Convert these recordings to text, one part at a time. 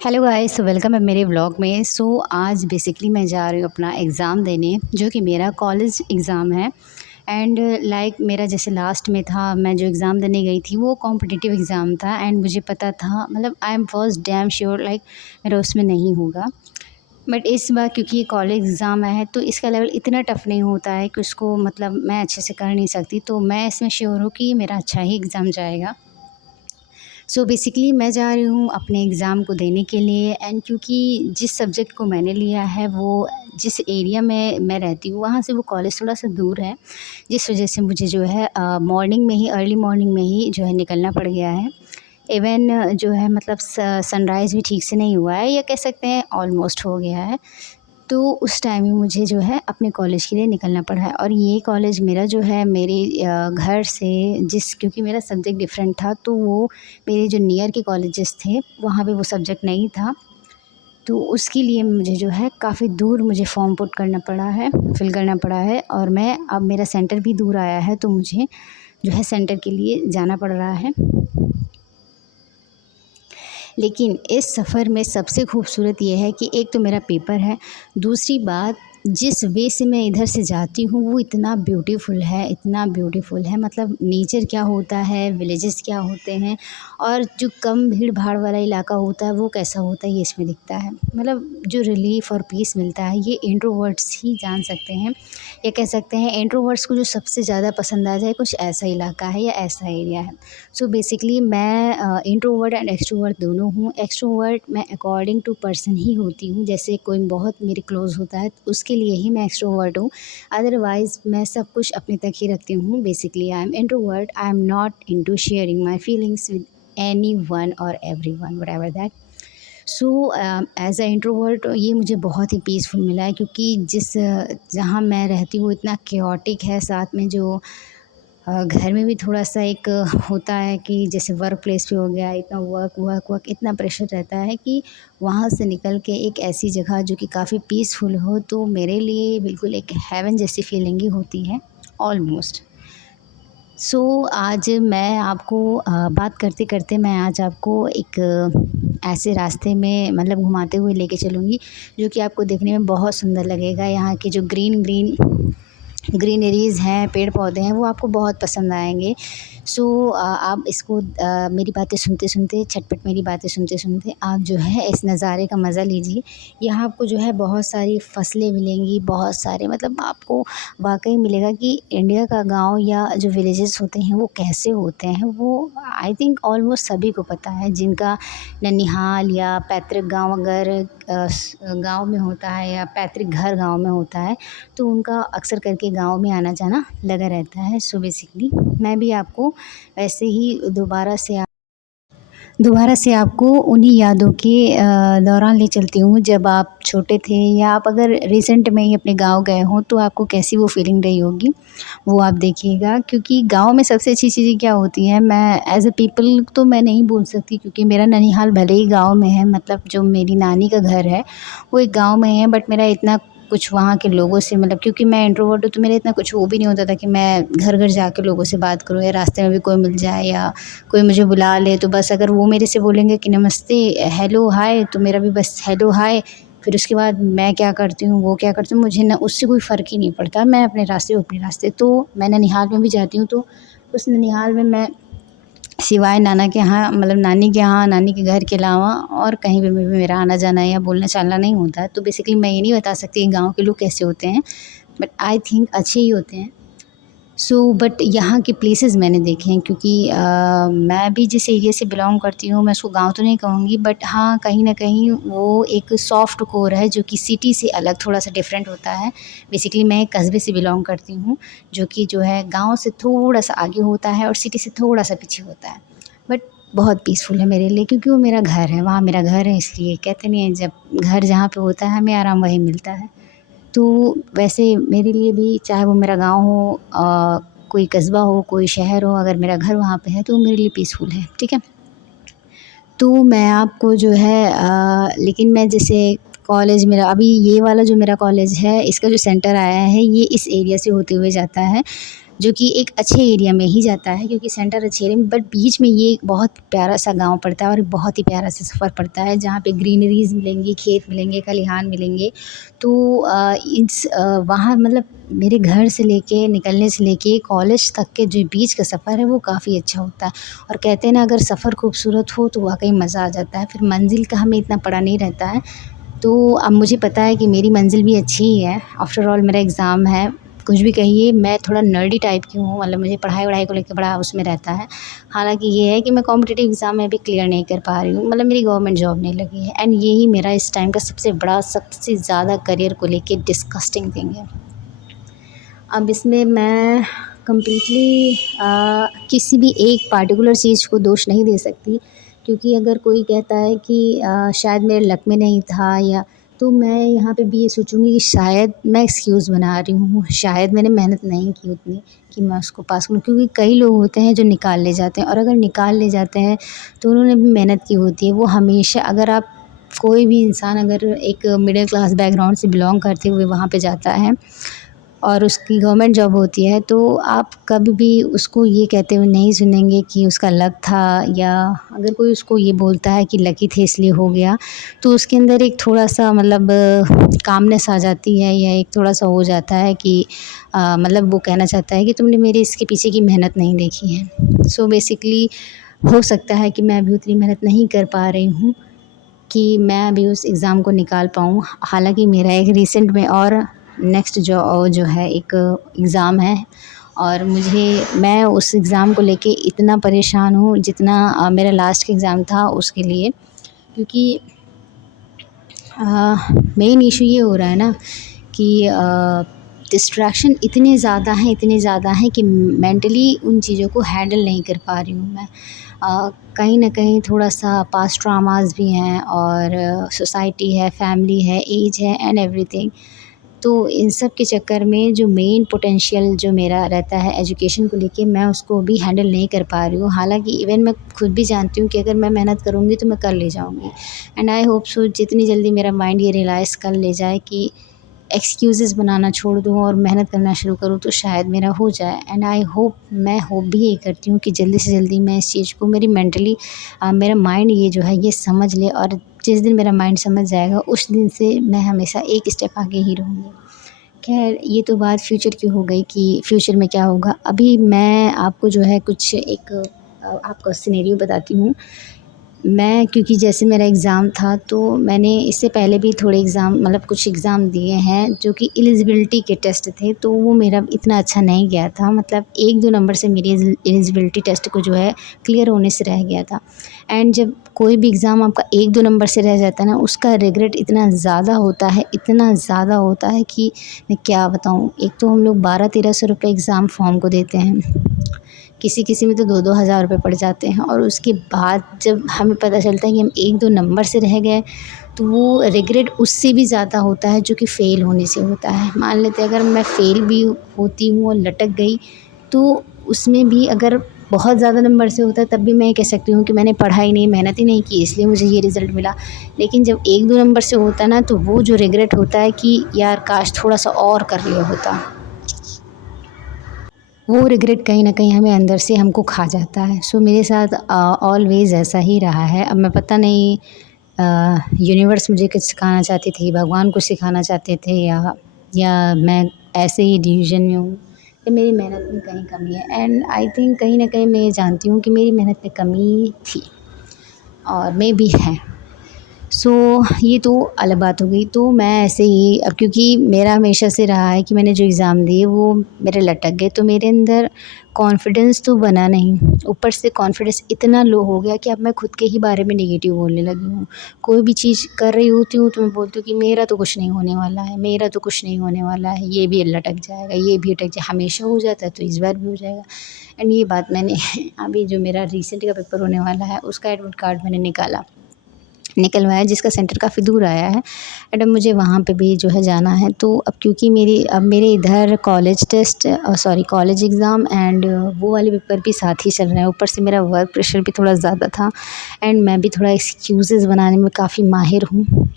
Hello guys, welcome है मेरे vlog में। आज बेसिकली मैं जा रही हूँ अपना एग्ज़ाम देने, जो कि मेरा कॉलेज एग्ज़ाम है। एंड मेरा जैसे लास्ट में था, मैं जो एग्ज़ाम देने गई थी वो कॉम्पिटिटिव एग्ज़ाम था। एंड मुझे पता था, मतलब I am first damn sure मेरा उसमें नहीं होगा। बट इस बार क्योंकि ये कॉलेज एग्ज़ाम है तो इसका लेवल इतना टफ़ नहीं होता है कि उसको मतलब मैं अच्छे से कर नहीं सकती। तो मैं इसमें श्योर हूँ कि मेरा अच्छा ही एग्ज़ाम जाएगा। बेसिकली मैं जा रही हूँ अपने एग्ज़ाम को देने के लिए। एंड क्योंकि जिस सब्जेक्ट को मैंने लिया है वो जिस एरिया में मैं रहती हूँ वहाँ से वो कॉलेज थोड़ा सा दूर है, जिस वजह से मुझे जो है मॉर्निंग में ही, अर्ली मॉर्निंग में ही जो है निकलना पड़ गया है। इवन जो है मतलब सनराइज़ भी ठीक से नहीं हुआ है, या कह सकते हैं ऑलमोस्ट हो गया है। तो उस टाइम ही मुझे जो है अपने कॉलेज के लिए निकलना पड़ा है। और ये कॉलेज मेरा जो है मेरे घर से, जिस क्योंकि मेरा सब्जेक्ट डिफरेंट था तो वो मेरे जो नियर के कॉलेजेस थे वहाँ पे वो सब्जेक्ट नहीं था। तो उसके लिए मुझे जो है काफ़ी दूर मुझे फॉर्म पुट करना पड़ा है, फिल करना पड़ा है। और मैं अब मेरा सेंटर भी दूर आया है तो मुझे जो है सेंटर के लिए जाना पड़ रहा है। लेकिन इस सफ़र में सबसे खूबसूरत ये है कि एक तो मेरा पेपर है, दूसरी बात जिस वे से मैं इधर से जाती हूँ वो इतना ब्यूटीफुल है, इतना ब्यूटीफुल है। मतलब नेचर क्या होता है, विलेजेस क्या होते हैं, और जो कम भीड़ भाड़ वाला इलाका होता है वो कैसा होता है ये इसमें दिखता है। मतलब जो रिलीफ और पीस मिलता है ये इंट्रोवर्ट्स ही जान सकते हैं, या कह सकते हैं इंट्रोवर्ट्स को जो सबसे ज़्यादा पसंद आ जाए कुछ ऐसा इलाका है या ऐसा एरिया है। बेसिकली मैं इंट्रोवर्ट एंड एक्सट्रोवर्ट दोनों हूँ। एक्सट्रोवर्ट मैं अकॉर्डिंग टू पर्सन ही होती हूँ, जैसे कोई बहुत मेरे क्लोज़ होता है तो उसके लिए ही मैं एक्सट्रोवर्ट हूँ। अदरवाइज़ मैं सब कुछ अपने तक ही रखती हूँ। Basically I am introvert, I am not into sharing my feelings with anyone और everyone whatever that. As a introvert ये मुझे बहुत ही पीसफुल मिला है, क्योंकि जहाँ मैं रहती हूँ इतना केओटिक है। साथ में जो घर में भी थोड़ा-सा एक होता है कि जैसे वर्क प्लेस पे हो गया, इतना वर्क वर्क वर्क इतना प्रेशर रहता है कि वहाँ से निकल के एक ऐसी जगह जो कि काफ़ी पीसफुल हो तो मेरे लिए बिल्कुल एक हेवन जैसी फीलिंग ही होती है ऑलमोस्ट। आज मैं आपको बात करते-करते मैं आज आपको एक ऐसे रास्ते में मतलब घुमाते हुए लेके चलूँगी जो कि आपको देखने में बहुत सुंदर लगेगा। यहाँ की जो ग्रीन ग्रीनरीज़ हैं, पेड़-पौधे हैं, वो आपको बहुत पसंद आएँगे। आप इसको मेरी बातें सुनते-सुनते, झटपट मेरी बातें सुनते-सुनते आप जो है इस नज़ारे का मज़ा लीजिए। यहाँ आपको जो है बहुत सारी फसलें मिलेंगी, बहुत सारे मतलब आपको वाक़ई मिलेगा कि इंडिया का गाँव या जो विलेजेस होते हैं वो कैसे होते हैं, वो आई थिंक ऑलमोस्ट सभी को पता है। जिनका ननिहाल या पैतृक गाँव अगर गाँव में होता है या पैतृक घर गाँव में होता है तो उनका अक्सर करके गाँव में आना-जाना लगा रहता है। बेसिकली मैं भी आपको वैसे ही दोबारा से आपको उन्हीं यादों के दौरान ले चलती हूँ जब आप छोटे थे, या आप अगर रिसेंट में ही अपने गाँव गए हों तो आपको कैसी वो फीलिंग रही होगी, वो आप देखिएगा। क्योंकि गाँव में सबसे अच्छी चीज़ें क्या होती हैं, मैं एज़ अ पीपल तो मैं नहीं बोल सकती क्योंकि मेरा ननिहाल भले ही गाँव में है, मतलब जो मेरी नानी का घर है वो एक गाँव में है। बट मेरा इतना कुछ वहाँ के लोगों से मतलब क्योंकि मैं इंट्रोवर्ट हूँ तो मेरा इतना कुछ वो भी नहीं होता था कि मैं घर-घर जाके लोगों से बात करूँ, या रास्ते में भी कोई मिल जाए या कोई मुझे बुला ले तो बस अगर वो मेरे से बोलेंगे कि नमस्ते, हेलो, हाय, तो मेरा भी बस हेलो, हाय। फिर उसके बाद मैं क्या करती हूँ, वो क्या करती हूँ, मुझे ना उससे कोई फ़र्क ही नहीं पड़ता। मैं अपने रास्ते, वो अपने रास्ते। तो मैं ननिहाल में भी जाती हूँ तो उस ननिहाल में मैं सिवाय नाना के यहाँ मतलब नानी के यहाँ, नानी के घर के अलावा और कहीं पे भी मेरा आना-जाना या बोलना-चालना नहीं होता है। तो बेसिकली मैं ये नहीं बता सकती गाँव के लोग कैसे होते हैं, बट आई थिंक अच्छे ही होते हैं। बट यहाँ के प्लेसेस मैंने देखे हैं, क्योंकि मैं भी जिस एरिया से बिलॉन्ग करती हूँ मैं उसको गाँव तो नहीं कहूँगी, बट हाँ कहीं न कहीं वो एक सॉफ्ट कोर है जो कि सिटी से अलग थोड़ा-सा डिफरेंट होता है। बेसिकली मैं एक कस्बे से बिलॉन्ग करती हूँ जो है गाँव से थोड़ा-सा आगे होता है और सिटी से थोड़ा-सा पीछे होता है। बट बहुत पीसफुल है मेरे लिए, क्योंकि वो मेरा घर है, वहाँ मेरा घर है। इसलिए कहते नहीं है, जब घर जहाँ पे होता है हमें आराम वहीं मिलता है। तो वैसे मेरे लिए भी चाहे वो मेरा गाँव हो, कोई कस्बा हो, कोई शहर हो, अगर मेरा घर वहाँ पे है तो वो मेरे लिए पीसफुल है, ठीक है? तो मैं आपको जो है लेकिन मैं जैसे कॉलेज मेरा अभी ये वाला जो मेरा कॉलेज है इसका जो सेंटर आया है ये इस एरिया से होते हुए जाता है। जो कि एक अच्छे एरिया में ही जाता है, क्योंकि सेंटर अच्छे एरिया में, बट बीच में ये एक बहुत प्यारा सा गाँव पड़ता है और बहुत ही प्यारा सा सफ़र पड़ता है, जहाँ पे ग्रीनरीज़ मिलेंगी, खेत मिलेंगे, खलिहान मिलेंगे। तो वहाँ मतलब मेरे घर से लेके निकलने से लेके कॉलेज तक के जो बीच का सफ़र है वो काफ़ी अच्छा होता है। और कहते हैं ना, अगर सफ़र खूबसूरत हो तो वाक़ई मज़ा आ जाता है, फिर मंज़िल का हमें इतना पड़ा नहीं रहता है। तो अब मुझे पता है कि मेरी मंज़िल भी अच्छी ही है। आफ्टर ऑल मेरा एग्ज़ाम है, कुछ भी कहिए, मैं थोड़ा नर्डी टाइप की हूँ, मतलब मुझे पढ़ाई-वढ़ाई को लेके बड़ा उसमें रहता है। हालाँकि ये है कि मैं कॉम्पिटिटिव एग्ज़ाम में भी क्लियर नहीं कर पा रही हूँ, मतलब मेरी गवर्नमेंट जॉब नहीं लगी है, एंड यही मेरा इस टाइम का सबसे बड़ा, सबसे ज़्यादा करियर को लेके डिस्गस्टिंग थिंग है। अब इसमें मैं कंप्लीटली किसी भी एक पार्टिकुलर चीज़ को दोष नहीं दे सकती, क्योंकि अगर कोई कहता है कि शायद मेरे लक में नहीं था, या तो मैं यहाँ पे भी ये सोचूँगी कि शायद मैं एक्सक्यूज़ बना रही हूँ, शायद मैंने मेहनत नहीं की उतनी कि मैं उसको पास करूँ। क्योंकि कई लोग होते हैं जो निकाल ले जाते हैं, और अगर निकाल ले जाते हैं तो उन्होंने भी मेहनत की होती है। वो हमेशा, अगर आप कोई भी इंसान अगर एक मिडिल क्लास बैकग्राउंड से बिलॉन्ग करते हुए वहाँ पे जाता है और उसकी गवर्नमेंट जॉब होती है, तो आप कभी भी उसको ये कहते हुए नहीं सुनेंगे कि उसका लक था, या अगर कोई उसको ये बोलता है कि लकी थे इसलिए हो गया, तो उसके अंदर एक थोड़ा-सा मतलब कामनेस आ जाती है, या एक थोड़ा-सा हो जाता है कि मतलब वो कहना चाहता है कि तुमने मेरे इसके पीछे की मेहनत नहीं देखी है। सो बेसिकली हो सकता है कि मैं अभी उतनी मेहनत नहीं कर पा रही हूँ कि मैं अभी उस एग्ज़ाम को निकाल पाऊँ। हालाँकि मेरा एक रिसेंट में और नेक्स्ट जो है एक एग्ज़ाम है, और मैं उस एग्ज़ाम को लेके इतना परेशान हूँ जितना मेरा लास्ट का एग्ज़ाम था उसके लिए। क्योंकि मेन इशू ये हो रहा है ना कि डिस्ट्रैक्शन इतने ज़्यादा हैं कि मेंटली उन चीज़ों को हैंडल नहीं कर पा रही हूँ मैं। कहीं न कहीं थोड़ा-सा पास्ट ट्रॉमास भी हैं, और सोसाइटी है, फैमिली है, एज है, एंड एवरीथिंग। तो इन सब के चक्कर में जो मेन पोटेंशियल जो मेरा रहता है एजुकेशन को लेके, मैं उसको भी हैंडल नहीं कर पा रही हूँ। हालाँकि इवन मैं खुद भी जानती हूँ कि अगर मैं मेहनत करूँगी तो मैं कर ले जाऊँगी, एंड आई होप सो जितनी जल्दी मेरा माइंड ये रियलाइज़ कर ले जाए कि एक्सक्यूज़ेस बनाना छोड़ दूँ और मेहनत करना शुरू करूँ, तो शायद मेरा हो जाए। एंड आई होप, मैं होप भी यही करती हूँ कि जल्दी से जल्दी मैं इस चीज़ को, मेरी मेंटली मेरा माइंड ये जो है ये समझ ले, और जिस दिन मेरा माइंड समझ जाएगा उस दिन से मैं हमेशा एक स्टेप आगे ही रहूँगी। ख़ैर, ये तो बात फ्यूचर की हो गई कि फ्यूचर में क्या होगा। अभी मैं आपको जो है कुछ एक आपका सिनेरियो बताती हूँ। मैं, क्योंकि जैसे मेरा एग्ज़ाम था, तो मैंने इससे पहले भी थोड़े एग्ज़ाम, मतलब कुछ एग्ज़ाम दिए हैं जो कि एलिजिबिलिटी के टेस्ट थे, तो वो मेरा इतना अच्छा नहीं गया था। मतलब 1-2 नंबर से मेरी एलिजिबिलिटी टेस्ट को जो है क्लियर होने से रह गया था। एंड जब कोई भी एग्ज़ाम आपका 1-2 नंबर से रह जाता है ना, उसका रिग्रेट इतना ज़्यादा होता है, इतना ज़्यादा होता है कि मैं क्या बताऊँ। एक तो हम लोग 1200-1300 रुपए एग्ज़ाम फ़ॉर्म को देते हैं। किसी-किसी में तो 2-2 हज़ार रुपए पड़ जाते हैं, और उसके बाद जब हमें पता चलता है कि हम 1-2 नंबर से रह गए, तो वो रिग्रेट उससे भी ज़्यादा होता है जो कि फ़ेल होने से होता है। मान लेते हैं अगर मैं फ़ेल भी होती हूँ और लटक गई, तो उसमें भी अगर बहुत ज़्यादा नंबर से होता है, तब भी मैं ये कह सकती हूँ कि मैंने पढ़ा ही नहीं, मेहनत ही नहीं की, इसलिए मुझे ये रिज़ल्ट मिला। लेकिन जब 1-2 नंबर से होता है ना, तो वो जो रिग्रेट होता है कि यार काश थोड़ा-सा और कर लिया होता। वो रिग्रेट कहीं न कहीं हमें अंदर से हमको खा जाता है। सो मेरे साथ ऑलवेज़ ऐसा ही रहा है। अब मैं पता नहीं यूनिवर्स मुझे कुछ सिखाना चाहती थी, भगवान कुछ सिखाना चाहते थे, या मैं ऐसे ही डिसीज़न में हूँ, या मेरी मेहनत में कहीं कमी है। एंड आई थिंक कहीं न कहीं मैं ये जानती हूँ कि मेरी मेहनत में कमी थी, और मेबी है। सो ये तो अलग बात हो गई। तो मैं ऐसे ही, अब क्योंकि मेरा हमेशा से रहा है कि मैंने जो एग्ज़ाम दिए वो मेरे लटक गए, तो मेरे अंदर कॉन्फिडेंस तो बना नहीं। ऊपर से कॉन्फिडेंस इतना लो हो गया कि अब मैं खुद के ही बारे में नेगेटिव बोलने लगी हूँ। कोई भी चीज़ कर रही होती हूँ तो मैं बोलती हूँ कि मेरा तो कुछ नहीं होने वाला है, मेरा तो कुछ नहीं होने वाला है, ये भी लटक जाएगा, ये भी अटक जाए, हमेशा हो जाता है तो इस बार भी हो जाएगा। एंड ये बात मैंने अभी जो मेरा रिसेंट का पेपर होने वाला है उसका एडमिट कार्ड मैंने निकलवाया, जिसका सेंटर काफ़ी दूर आया है, एंड अब मुझे वहाँ पे भी जो है जाना है। तो अब क्योंकि मेरे इधर कॉलेज एग्ज़ाम एंड वो वाले पेपर भी साथ ही चल रहे हैं, ऊपर से मेरा वर्क प्रेशर भी थोड़ा ज़्यादा था, एंड मैं भी थोड़ा एक्सक्यूज़ेज़ बनाने में काफ़ी माहिर हूँ।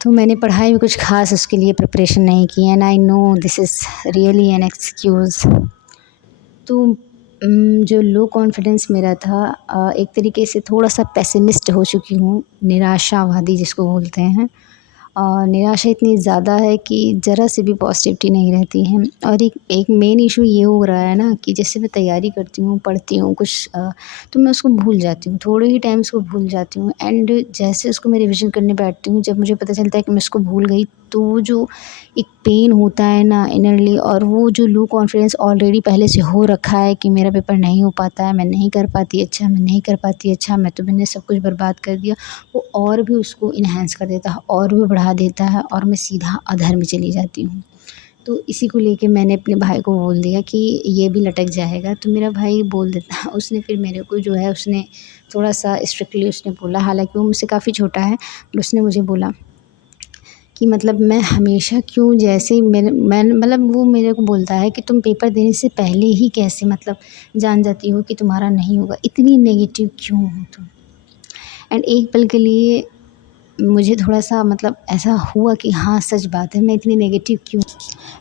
तो मैंने पढ़ाई में कुछ ख़ास उसके लिए प्रिपरेशन नहीं की, and I know this is really an excuse. तो जो लो कॉन्फिडेंस मेरा था एक तरीके से थोड़ा-सा पेसिमिस्ट हो चुकी हूँ, निराशावादी जिसको बोलते हैं। निराशा इतनी ज़्यादा है कि ज़रा सी भी पॉज़िटिविटी नहीं रहती है और एक एक मेन इश्यू ये हो रहा है ना कि जैसे मैं तैयारी करती हूँ, पढ़ती हूँ कुछ तो मैं उसको भूल जाती हूँ, थोड़े ही टाइम उसको भूल जाती हूँ एंड जैसे उसको मैं रिविज़न करने बैठती हूँ, जब मुझे पता चलता है कि मैं उसको भूल गई, तो वो जो एक पेन होता है ना इनरली और वो जो लो कॉन्फिडेंस ऑलरेडी पहले से हो रखा है कि मेरा पेपर नहीं हो पाता है, मैं नहीं कर पाती अच्छा, मैं नहीं कर पाती अच्छा, मैं तो मैंने सब कुछ बर्बाद कर दिया। वो और भी उसको एनहांस कर देता है और भी बढ़ा देता है और मैं सीधा अधर में चली जाती हूँ। तो इसी को लेके मैंने अपने भाई को बोल दिया कि ये भी लटक जाएगा, तो मेरा भाई बोल देता उसने फिर मेरे को जो है उसने थोड़ा-सा स्ट्रिक्टली उसने बोला, हालाँकि वो मुझसे काफ़ी छोटा है, बट उसने मुझे बोला कि मतलब मैं हमेशा क्यों जैसे ही मैं मतलब वो मेरे को बोलता है कि तुम पेपर देने से पहले ही कैसे मतलब जान जाती हो कि तुम्हारा नहीं होगा, इतनी नेगेटिव क्यों हो तुम? एंड एक पल के लिए मुझे थोड़ा-सा मतलब ऐसा हुआ कि हाँ, सच बात है, मैं इतनी नेगेटिव क्यों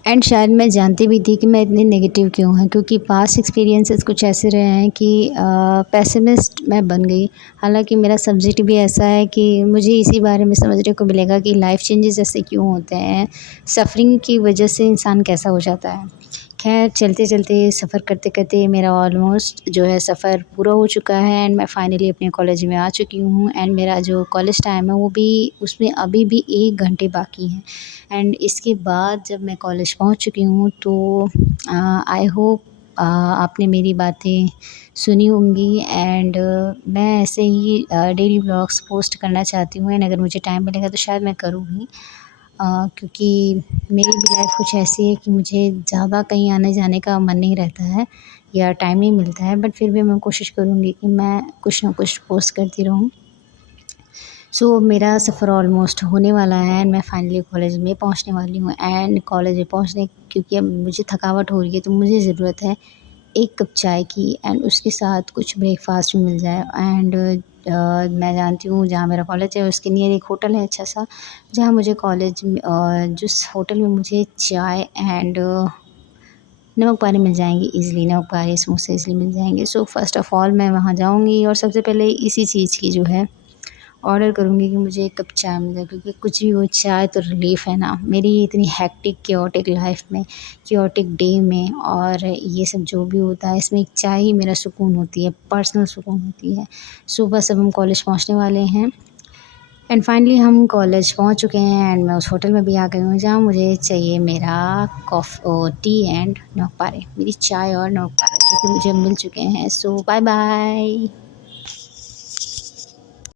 एंड शायद मैं जानती भी थी कि मैं इतनी नेगेटिव क्यों हूँ क्योंकि पास्ट एक्सपीरियंसेस कुछ ऐसे रहे हैं कि पेसिमिस्ट मैं बन गई। हालाँकि मेरा सब्जेक्ट भी ऐसा है कि मुझे इसी बारे में समझने को मिलेगा कि लाइफ़ चेंजेज़ ऐसे क्यों होते हैं, सफ़रिंग की वजह से इंसान कैसा हो जाता है। ख़ैर चलते-चलते सफ़र करते-करते मेरा ऑलमोस्ट जो है सफ़र पूरा हो चुका है एंड मैं फाइनली अपने कॉलेज में आ चुकी हूँ एंड मेरा जो कॉलेज टाइम है वो भी उसमें अभी भी 1 घंटे बाकी हैं। एंड इसके बाद जब मैं कॉलेज पहुँच चुकी हूँ तो आई होप आपने मेरी बातें सुनी होंगी एंड मैं ऐसे ही डेली व्लॉग्स पोस्ट करना चाहती हूँ एंड अगर मुझे टाइम मिलेगा तो शायद मैं करूँगी। क्योंकि मेरी भी लाइफ़ कुछ ऐसी है कि मुझे ज़्यादा कहीं आने-जाने का मन नहीं रहता है या टाइम नहीं मिलता है, बट फिर भी मैं कोशिश करूँगी कि मैं कुछ ना कुछ पोस्ट करती रहूँ। सो मेरा सफ़र ऑलमोस्ट होने वाला है एंड मैं फाइनली कॉलेज में पहुँचने वाली हूँ एंड कॉलेज में पहुँचने क्योंकि अब मुझे थकावट हो रही है तो मुझे ज़रूरत है 1 कप चाय की एंड उसके साथ कुछ ब्रेकफ़ास्ट भी मिल जाए एंड मैं जानती हूँ जहाँ मेरा कॉलेज है उसके नियर एक होटल है अच्छा-सा, जहाँ मुझे कॉलेज में जिस होटल में मुझे चाय एंड नमक पानी मिल जाएँगी ईज़िली, नमक पानी, समोसे ईज़िली मिल जाएँगे। सो फ़र्स्ट ऑफ़ ऑल मैं वहाँ जाऊँगी और सबसे पहले इसी चीज़ की जो है ऑर्डर करूँगी कि मुझे 1 कप चाय मिल जाए क्योंकि कुछ भी हो चाय तो रिलीफ़ है ना। मेरी इतनी हेक्टिक केओटिक लाइफ़ में, केओटिक डे में और ये सब जो भी होता है इसमें एक चाय ही मेरा सुकून होती है, पर्सनल सुकून होती है। सो बस अब हम कॉलेज पहुँचने वाले हैं एंड फाइनली हम कॉलेज पहुँच चुके हैं एंड मैं उस होटल में भी आ गई हूँ जहाँ मुझे चाहिए मेरा टी एंड नमक पारे, मेरी चाय और नमक पारा जो कि मुझे मिल चुके हैं। सो बाय बाय।